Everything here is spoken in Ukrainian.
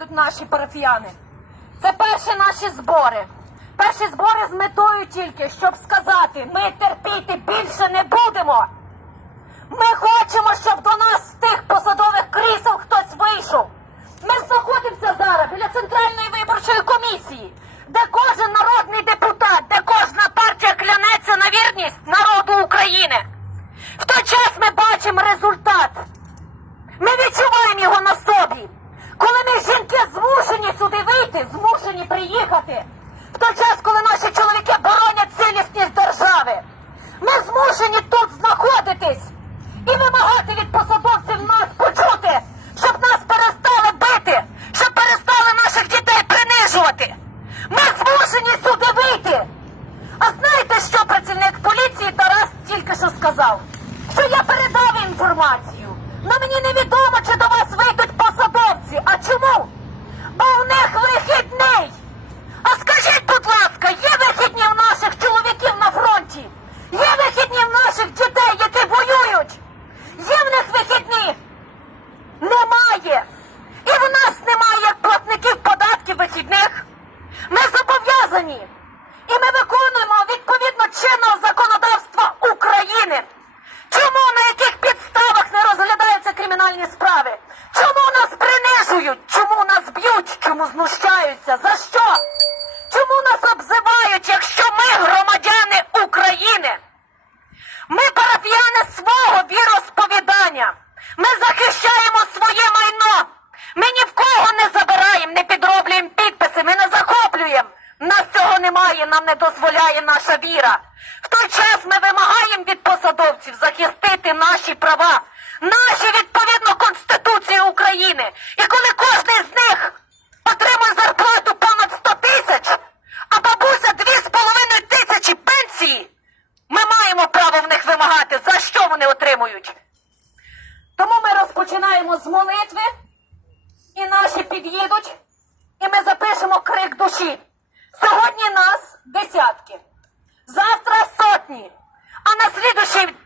Тут наші парафіяни. Це перші наші збори. Перші збори з метою тільки, щоб сказати, ми терпіти більше не будемо. Ми хочемо, щоб до нас з тих посадових крісел хтось вийшов. Ми знаходимося зараз біля Центральної виборчої комісії, де кожен народний депутат, де кожна партія клянеться на вірність народу України. В той час ми бачимо результат. Ми відчуваємо його на собі. Коли ми жінки змушені вийти, змушені приїхати, в той час, коли наші чоловіки боронять цілісність держави, ми змушені тут знаходитись і вимагати від посадовців нас почути, щоб нас перестали бити, щоб перестали наших дітей принижувати. Ми змушені сюди вийти. А знаєте, що працівник поліції Тарас тільки що сказав? Що я передав інформацію. Но мені невідомо, чи до вас вийдуть посадовці. А чому? Бо в них вихідний. А скажіть, будь ласка, є вихідні в наших чоловіків на фронті? Є вихідні в наших дітей, які воюють? Є в них вихідні? Немає. І в нас немає як платників податків вихідних. Ми зобов'язані. І ми виконуємо відповідно чинного законодавства України. Чому на яких підставах не розглядаються кримінальні справи? Чому нас принижують? Чому нас б'ють? Чому знущаються? За що? Чому нас обзивають, якщо ми громадяни України? Ми парафіяни свого віросповідання. Ми захищаємо своє майно. Ми ні в кого не забираємо, не підроблюємо підписи, ми не захоплюємо. Нас цього немає, нам не дозволяє наша віра. В той час ми вимагаємо від посадовців захистити наші права, наші відповідно Конституції України. І коли кожен з них отримує зарплату понад 100 тисяч, а бабуся 2,5 тисячі пенсії, ми маємо право в них вимагати, за що вони отримують. Тому ми розпочинаємо з молитви, і наші під'їдуть, і ми запишемо крик душі. Сьогодні нас десятки, завтра сотні, а на слідуючий